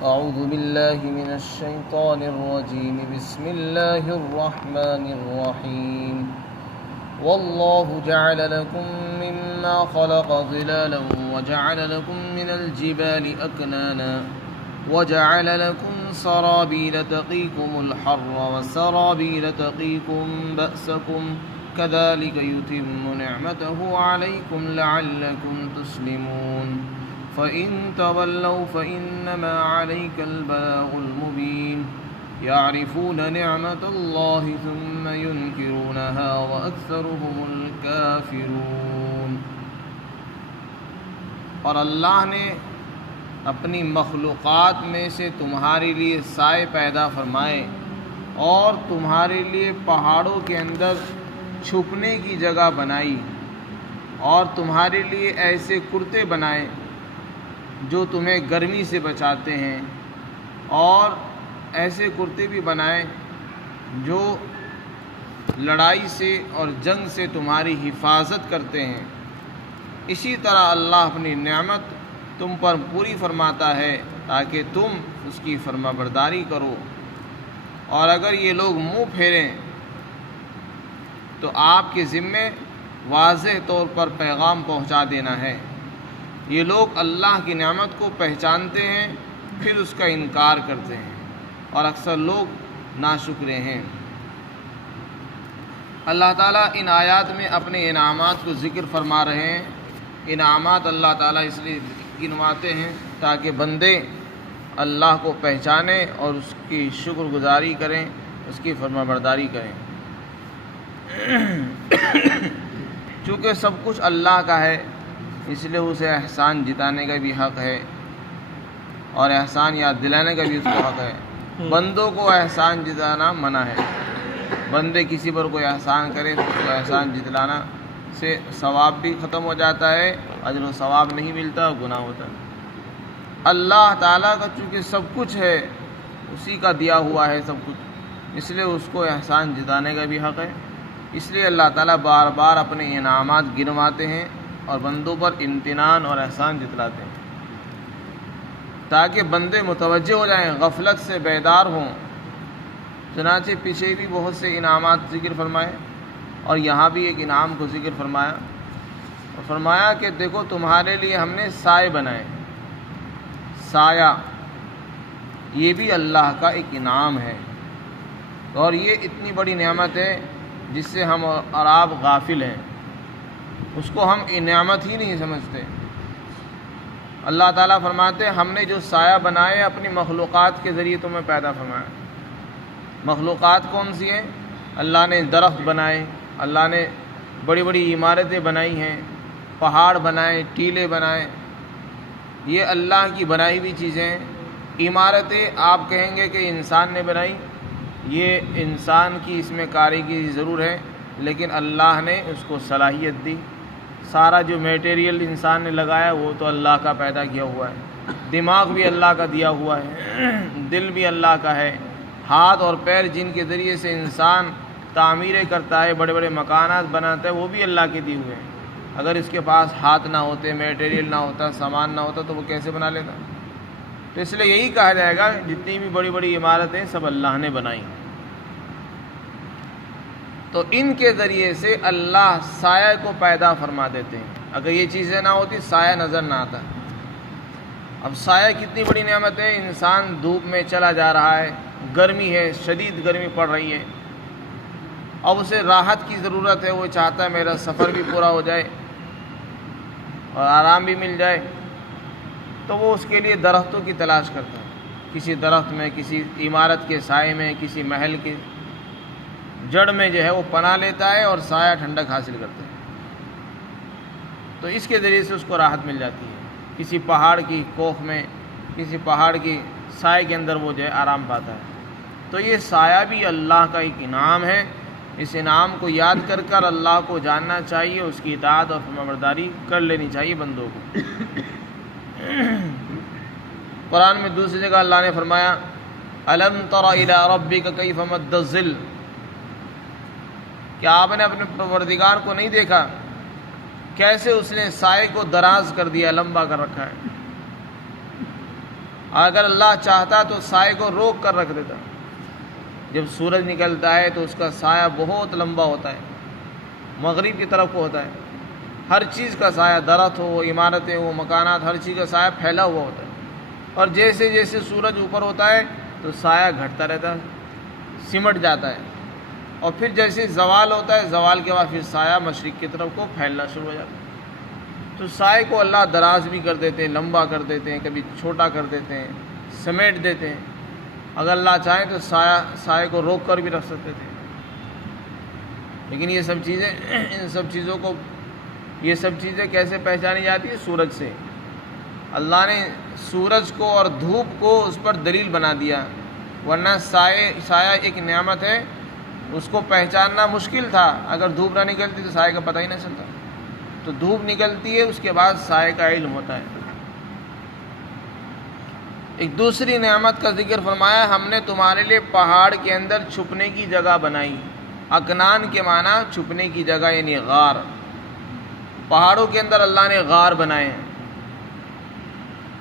أعوذ بالله من الشيطان الرجيم بسم الله الرحمن الرحيم والله جعل لكم مما خلق ظلالا وجعل لكم من الجبال أكنانا وجعل لكم سرابيل تقيكم الحر وسرابيل تقيكم بأسكم كذلك يتم نعمته عليكم لعلكم تسلمون فإن تولوا فإنما عليك البلاغ المبين يعرفون نعمة الله ثم ينكرونها وأكثرهم الكافرون۔ اور اللہ نے اپنی مخلوقات میں سے تمہارے لیے سائے پیدا فرمائے اور تمہارے لیے پہاڑوں کے اندر چھپنے کی جگہ بنائی اور تمہارے لیے ایسے کرتے بنائے جو تمہیں گرمی سے بچاتے ہیں اور ایسے کرتے بھی بنائے جو لڑائی سے اور جنگ سے تمہاری حفاظت کرتے ہیں۔ اسی طرح اللہ اپنی نعمت تم پر پوری فرماتا ہے تاکہ تم اس کی فرما برداری کرو، اور اگر یہ لوگ منہ پھیریں تو آپ کے ذمے واضح طور پر پیغام پہنچا دینا ہے۔ یہ لوگ اللہ کی نعمت کو پہچانتے ہیں پھر اس کا انکار کرتے ہیں، اور اکثر لوگ ناشکرے ہیں۔ اللہ تعالیٰ ان آیات میں اپنے انعامات کو ذکر فرما رہے ہیں۔ انعامات اللہ تعالیٰ اس لیے گنواتے ہیں تاکہ بندے اللہ کو پہچانیں اور اس کی شکر گزاری کریں، اس کی فرما برداری کریں۔ چونکہ سب کچھ اللہ کا ہے اس لیے اسے احسان جتانے کا بھی حق ہے اور احسان یاد دلانے کا بھی اس کو حق ہے۔ بندوں کو احسان جتانا منع ہے۔ بندے کسی پر کوئی احسان کرے تو اس کو احسان جتلانا سے ثواب بھی ختم ہو جاتا ہے، اجر و ثواب نہیں ملتا، گناہ ہوتا ہے۔ اللہ تعالیٰ کا چونکہ سب کچھ ہے، اسی کا دیا ہوا ہے سب کچھ، اس لیے اس کو احسان جتانے کا بھی حق ہے۔ اس لیے اللہ تعالیٰ بار بار اپنے انعامات گنواتے ہیں اور بندوں پر امتنان اور احسان جتلاتے ہیں تاکہ بندے متوجہ ہو جائیں، غفلت سے بیدار ہوں۔ چنانچہ پیچھے بھی بہت سے انعامات ذکر فرمائے اور یہاں بھی ایک انعام کو ذکر فرمایا اور فرمایا کہ دیکھو تمہارے لیے ہم نے سائے بنائے۔ سایہ یہ بھی اللہ کا ایک انعام ہے، اور یہ اتنی بڑی نعمت ہے جس سے ہم اور آپ غافل ہیں، اس کو ہم نعمت ہی نہیں سمجھتے۔ اللہ تعالیٰ فرماتے ہیں ہم نے جو سایہ بنائے اپنی مخلوقات کے ذریعے تمہیں پیدا فرمایا۔ مخلوقات کون سی ہیں؟ اللہ نے درخت بنائے، اللہ نے بڑی بڑی عمارتیں بنائی ہیں، پہاڑ بنائے، ٹیلے بنائے، یہ اللہ کی بنائی ہوئی چیزیں ہیں۔ عمارتیں آپ کہیں گے کہ انسان نے بنائی، یہ انسان کی اس میں کاریگری ضرور ہے، لیکن اللہ نے اس کو صلاحیت دی۔ سارا جو میٹیریل انسان نے لگایا وہ تو اللہ کا پیدا کیا ہوا ہے۔ دماغ بھی اللہ کا دیا ہوا ہے، دل بھی اللہ کا ہے، ہاتھ اور پیر جن کے ذریعے سے انسان تعمیریں کرتا ہے، بڑے بڑے مکانات بناتا ہے، وہ بھی اللہ کے دیے ہوئے ہیں۔ اگر اس کے پاس ہاتھ نہ ہوتے، میٹیریل نہ ہوتا، سامان نہ ہوتا تو وہ کیسے بنا لیتا؟ تو اس لیے یہی کہا جائے گا جتنی بھی بڑی بڑی عمارتیں سب اللہ نے بنائی۔ تو ان کے ذریعے سے اللہ سایہ کو پیدا فرما دیتے ہیں۔ اگر یہ چیزیں نہ ہوتی سایہ نظر نہ آتا۔ اب سایہ کتنی بڑی نعمت ہے، انسان دھوپ میں چلا جا رہا ہے، گرمی ہے، شدید گرمی پڑ رہی ہے، اب اسے راحت کی ضرورت ہے، وہ چاہتا ہے میرا سفر بھی پورا ہو جائے اور آرام بھی مل جائے، تو وہ اس کے لیے درختوں کی تلاش کرتا ہے۔ کسی درخت میں، کسی عمارت کے سائے میں، کسی محل کے جڑ میں جو ہے وہ پناہ لیتا ہے اور سایہ ٹھنڈک حاصل کرتا ہے، تو اس کے ذریعے سے اس کو راحت مل جاتی ہے۔ کسی پہاڑ کی کوکھ میں، کسی پہاڑ کی سائے کے اندر وہ جو ہے آرام پاتا ہے۔ تو یہ سایہ بھی اللہ کا ایک انعام ہے۔ اس انعام کو یاد کر کر اللہ کو جاننا چاہیے، اس کی اطاعت اور فرمانبرداری کر لینی چاہیے بندوں کو۔ قرآن میں دوسری جگہ اللہ نے فرمایا الم تر الی ربک کیف مد الظل، کیا آپ نے اپنے پروردگار کو نہیں دیکھا کیسے اس نے سائے کو دراز کر دیا، لمبا کر رکھا ہے۔ اگر اللہ چاہتا تو سائے کو روک کر رکھ دیتا. جب سورج نکلتا ہے تو اس کا سایہ بہت لمبا ہوتا ہے، مغرب کی طرف کو ہوتا ہے. ہر چیز کا سایہ، درخت ہو، عمارتیں ہو، مکانات، ہر چیز کا سایہ پھیلا ہوا ہوتا ہے. اور جیسے جیسے سورج اوپر ہوتا ہے تو سایہ گھٹتا رہتا ہے، سمٹ جاتا ہے. اور پھر جیسے زوال ہوتا ہے، زوال کے بعد پھر سایہ مشرق کی طرف کو پھیلنا شروع ہو جاتا ہے. تو سائے کو اللہ دراز بھی کر دیتے ہیں، لمبا کر دیتے ہیں، کبھی چھوٹا کر دیتے ہیں، سمیٹ دیتے ہیں. اگر اللہ چاہیں تو سائے کو روک کر بھی رکھ سکتے تھے. لیکن یہ سب چیزیں، ان سب چیزوں کو، یہ سب چیزیں کیسے پہچانی جاتی ہے؟ سورج سے. اللہ نے سورج کو اور دھوپ کو اس پر دلیل بنا دیا، ورنہ سایہ ایک نعمت ہے، اس کو پہچاننا مشکل تھا. اگر دھوپ نہ نکلتی تو سائے کا پتہ ہی نہ چلتا. تو دھوپ نکلتی ہے، اس کے بعد سائے کا علم ہوتا ہے. ایک دوسری نعمت کا ذکر فرمایا، ہم نے تمہارے لیے پہاڑ کے اندر چھپنے کی جگہ بنائی. اکنان کے معنی چھپنے کی جگہ یعنی غار. پہاڑوں کے اندر اللہ نے غار بنائے ہیں.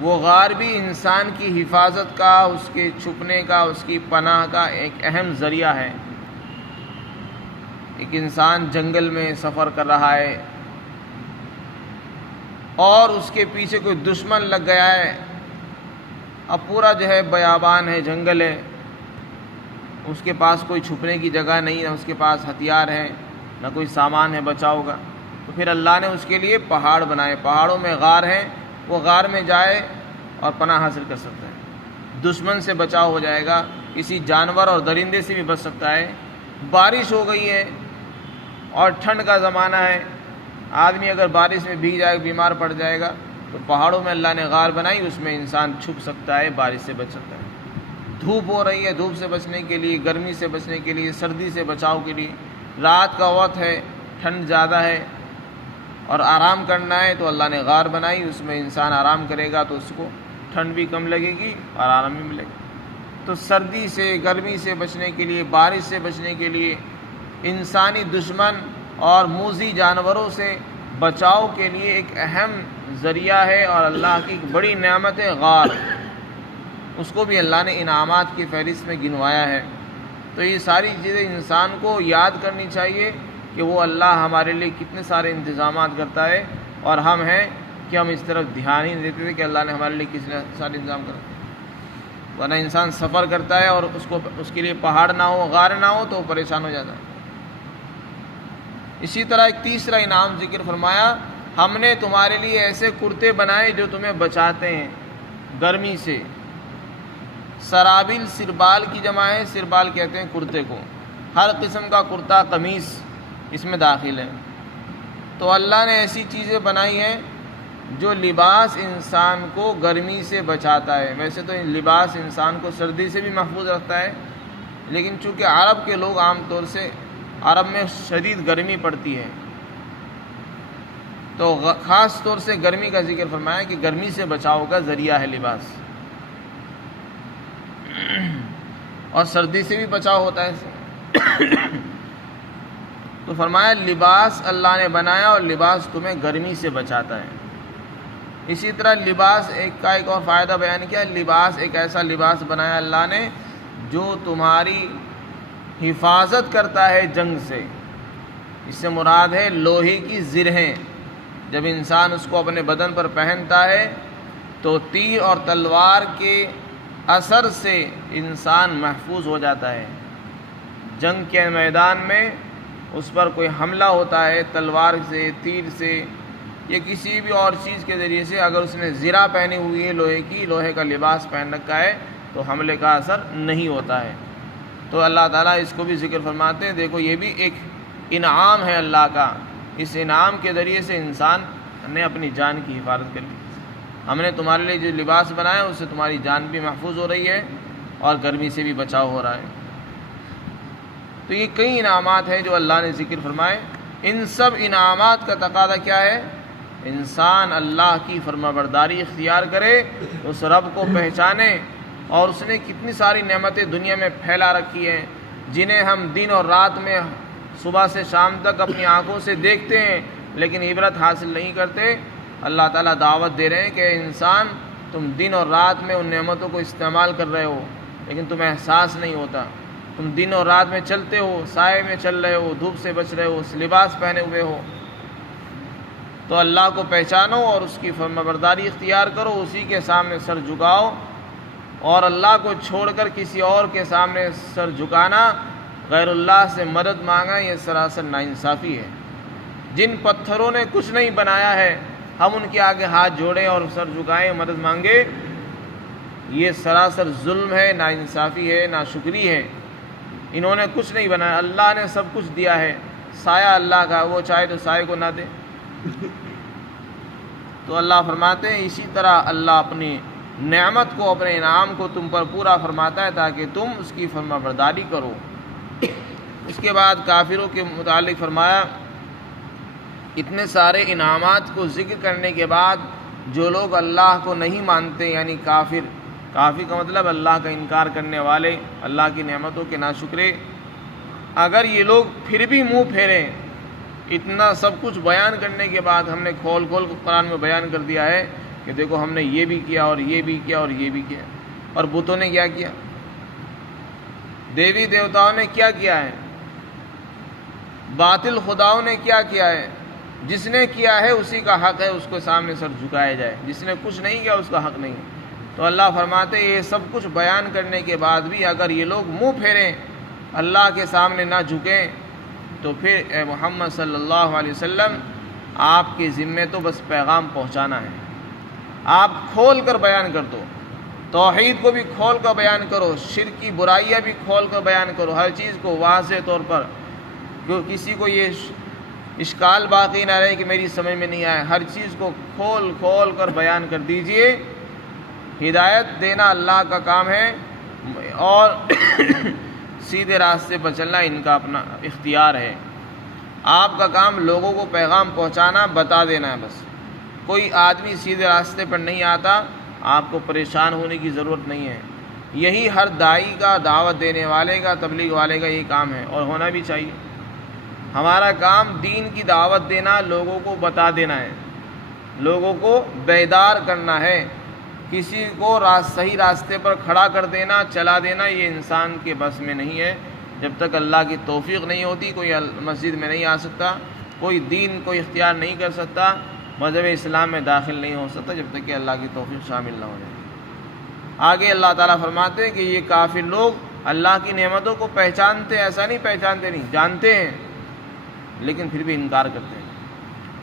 وہ غار بھی انسان کی حفاظت کا، اس کے چھپنے کا، اس کی پناہ کا ایک اہم ذریعہ ہے. ایک انسان جنگل میں سفر کر رہا ہے اور اس کے پیچھے کوئی دشمن لگ گیا ہے. اب پورا جو ہے بیابان ہے، جنگل ہے، اس کے پاس کوئی چھپنے کی جگہ نہیں ہے، اس کے پاس ہتھیار ہے، نہ کوئی سامان ہے بچاؤ کا. تو پھر اللہ نے اس کے لیے پہاڑ بنائے. پہاڑوں میں غار ہیں، وہ غار میں جائے اور پناہ حاصل کر سکتا ہے. دشمن سے بچاؤ ہو جائے گا، کسی جانور اور درندے سے بھی بچ سکتا ہے. بارش ہو گئی ہے اور ٹھنڈ کا زمانہ ہے، آدمی اگر بارش میں بھیگ جائے، بیمار پڑ جائے گا، تو پہاڑوں میں اللہ نے غار بنائی، اس میں انسان چھپ سکتا ہے، بارش سے بچ سکتا ہے. دھوپ ہو رہی ہے، دھوپ سے بچنے کے لیے، گرمی سے بچنے کے لیے، سردی سے بچاؤ کے لیے، رات کا وقت ہے، ٹھنڈ زیادہ ہے اور آرام کرنا ہے، تو اللہ نے غار بنائی، اس میں انسان آرام کرے گا تو اس کو ٹھنڈ بھی کم لگے گی اور آرام بھی ملے گا. تو سردی سے، گرمی سے بچنے کے لیے، بارش سے بچنے کے لیے، انسانی دشمن اور موذی جانوروں سے بچاؤ کے لیے ایک اہم ذریعہ ہے اور اللہ کی ایک بڑی نعمت ہے غار. اس کو بھی اللہ نے انعامات کی فہرست میں گنوایا ہے. تو یہ ساری چیزیں انسان کو یاد کرنی چاہیے کہ وہ اللہ ہمارے لیے کتنے سارے انتظامات کرتا ہے، اور ہم ہیں کہ ہم اس طرف دھیان ہی نہیں دیتے تھے کہ اللہ نے ہمارے لیے کتنے سارے انتظام کرتے ہیں. ورنہ انسان سفر کرتا ہے اور اس کے لیے پہاڑ نہ ہو، غار نہ ہو تو وہ پریشان ہو جاتا ہے. اسی طرح ایک تیسرا انعام ذکر فرمایا، ہم نے تمہارے لیے ایسے کرتے بنائے جو تمہیں بچاتے ہیں گرمی سے. سرابل سربال کی جمع ہے، سربال کہتے ہیں کرتے کو. ہر قسم کا کرتا، قمیص اس میں داخل ہے. تو اللہ نے ایسی چیزیں بنائی ہیں جو لباس انسان کو گرمی سے بچاتا ہے. ویسے تو لباس انسان کو سردی سے بھی محفوظ رکھتا ہے، لیکن چونکہ عرب کے لوگ عام طور سے، عرب میں شدید گرمی پڑتی ہے، تو خاص طور سے گرمی کا ذکر فرمایا کہ گرمی سے بچاؤ کا ذریعہ ہے لباس، اور سردی سے بھی بچاؤ ہوتا ہے. تو فرمایا لباس اللہ نے بنایا اور لباس تمہیں گرمی سے بچاتا ہے. اسی طرح لباس ایک اور فائدہ بیان کیا، لباس ایک ایسا لباس بنایا اللہ نے جو تمہاری حفاظت کرتا ہے جنگ سے. اس سے مراد ہے لوہے کی زرہیں. جب انسان اس کو اپنے بدن پر پہنتا ہے تو تیر اور تلوار کے اثر سے انسان محفوظ ہو جاتا ہے. جنگ کے میدان میں اس پر کوئی حملہ ہوتا ہے تلوار سے، تیر سے یا کسی بھی اور چیز کے ذریعے سے، اگر اس نے زرہ پہنی ہوئی ہے لوہے کی، لوہے کا لباس پہن رکھا ہے، تو حملے کا اثر نہیں ہوتا ہے. تو اللہ تعالیٰ اس کو بھی ذکر فرماتے ہیں، دیکھو یہ بھی ایک انعام ہے اللہ کا. اس انعام کے ذریعے سے انسان نے اپنی جان کی حفاظت کر لی. ہم نے تمہارے لیے جو لباس بنایا اس سے تمہاری جان بھی محفوظ ہو رہی ہے اور گرمی سے بھی بچاؤ ہو رہا ہے. تو یہ کئی انعامات ہیں جو اللہ نے ذکر فرمائے. ان سب انعامات کا تقاضا کیا ہے؟ انسان اللہ کی فرمانبرداری اختیار کرے، اس رب کو پہچانے، اور اس نے کتنی ساری نعمتیں دنیا میں پھیلا رکھی ہیں جنہیں ہم دن اور رات میں صبح سے شام تک اپنی آنکھوں سے دیکھتے ہیں لیکن عبرت حاصل نہیں کرتے. اللہ تعالیٰ دعوت دے رہے ہیں کہ انسان تم دن اور رات میں ان نعمتوں کو استعمال کر رہے ہو لیکن تمہیں احساس نہیں ہوتا. تم دن اور رات میں چلتے ہو، سائے میں چل رہے ہو، دھوپ سے بچ رہے ہو، لباس پہنے ہوئے ہو. تو اللہ کو پہچانو اور اس کی فرمانبرداری اختیار کرو، اسی کے سامنے سر جھکاؤ. اور اللہ کو چھوڑ کر کسی اور کے سامنے سر جھکانا، غیر اللہ سے مدد مانگنا، یہ سراسر ناانصافی ہے. جن پتھروں نے کچھ نہیں بنایا ہے ہم ان کے آگے ہاتھ جوڑیں اور سر جھکائیں، مدد مانگے، یہ سراسر ظلم ہے، ناانصافی ہے، ناشکری ہے. انہوں نے کچھ نہیں بنایا، اللہ نے سب کچھ دیا ہے. سایہ اللہ کا، وہ چاہے تو سائے کو نہ دے. تو اللہ فرماتے ہیں اسی طرح اللہ اپنی نعمت کو، اپنے انعام کو تم پر پورا فرماتا ہے تاکہ تم اس کی فرمانبرداری کرو. اس کے بعد کافروں کے متعلق فرمایا اتنے سارے انعامات کو ذکر کرنے کے بعد جو لوگ اللہ کو نہیں مانتے یعنی کافر کا مطلب اللہ کا انکار کرنے والے، اللہ کی نعمتوں کے ناشکرے، اگر یہ لوگ پھر بھی منہ پھیریں، اتنا سب کچھ بیان کرنے کے بعد ہم نے کھول کھول قرآن میں بیان کر دیا ہے کہ دیکھو ہم نے یہ بھی کیا اور یہ بھی کیا اور یہ بھی کیا. اور بتوں نے کیا کیا، دیوی دیوتاؤں نے کیا کیا ہے، باطل خداؤں نے کیا کیا ہے. جس نے کیا ہے اسی کا حق ہے اس کو سامنے سر جھکایا جائے، جس نے کچھ نہیں کیا اس کا حق نہیں. تو اللہ فرماتے ہیں یہ سب کچھ بیان کرنے کے بعد بھی اگر یہ لوگ منہ پھیریں، اللہ کے سامنے نہ جھکیں، تو پھر اے محمد صلی اللہ علیہ وسلم آپ کے ذمے تو بس پیغام پہنچانا ہے. آپ کھول کر بیان کر دو، توحید کو بھی کھول کر بیان کرو، شرک کی برائیاں بھی کھول کر بیان کرو، ہر چیز کو واضح طور پر، کسی کو یہ اشکال باقی نہ رہے کہ میری سمجھ میں نہیں آئے، ہر چیز کو کھول کھول کر بیان کر دیجئے. ہدایت دینا اللہ کا کام ہے اور سیدھے راستے پر چلنا ان کا اپنا اختیار ہے. آپ کا کام لوگوں کو پیغام پہنچانا، بتا دینا ہے بس. کوئی آدمی سیدھے راستے پر نہیں آتا، آپ کو پریشان ہونے کی ضرورت نہیں ہے. یہی ہر داعی کا، دعوت دینے والے کا، تبلیغ والے کا یہی کام ہے اور ہونا بھی چاہیے. ہمارا کام دین کی دعوت دینا، لوگوں کو بتا دینا ہے، لوگوں کو بیدار کرنا ہے. کسی کو صحیح راستے پر کھڑا کر دینا، چلا دینا، یہ انسان کے بس میں نہیں ہے. جب تک اللہ کی توفیق نہیں ہوتی کوئی مسجد میں نہیں آ سکتا، کوئی دین کو اختیار نہیں کر سکتا، مذہب اسلام میں داخل نہیں ہو سکتا جب تک کہ اللہ کی توفیق شامل نہ ہو جائے. آگے اللہ تعالیٰ فرماتے ہیں کہ یہ کافر لوگ اللہ کی نعمتوں کو پہچانتے، ایسا نہیں پہچانتے نہیں، جانتے ہیں لیکن پھر بھی انکار کرتے ہیں.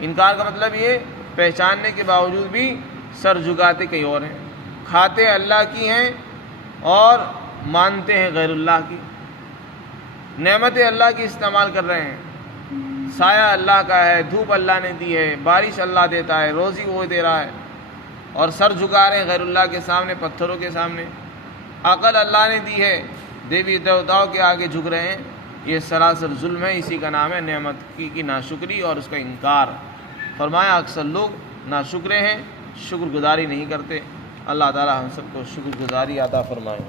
انکار کا مطلب یہ پہچاننے کے باوجود بھی سر جھکاتے کہیں اور ہیں، کھاتے اللہ کی ہیں اور مانتے ہیں غیر اللہ کی. نعمتیں اللہ کی استعمال کر رہے ہیں، سایہ اللہ کا ہے، دھوپ اللہ نے دی ہے، بارش اللہ دیتا ہے، روزی وہ دے رہا ہے، اور سر جھکا رہے ہیں غیر اللہ کے سامنے، پتھروں کے سامنے. عقل اللہ نے دی ہے، دیوی دیوتاؤں کے آگے جھک رہے ہیں. یہ سراسر ظلم ہے، اسی کا نام ہے نعمت کی ناشکری اور اس کا انکار. فرمایا اکثر لوگ ناشکرے ہیں، شکر گزاری نہیں کرتے. اللہ تعالی ہم سب کو شکر گزاری عطا فرمائے.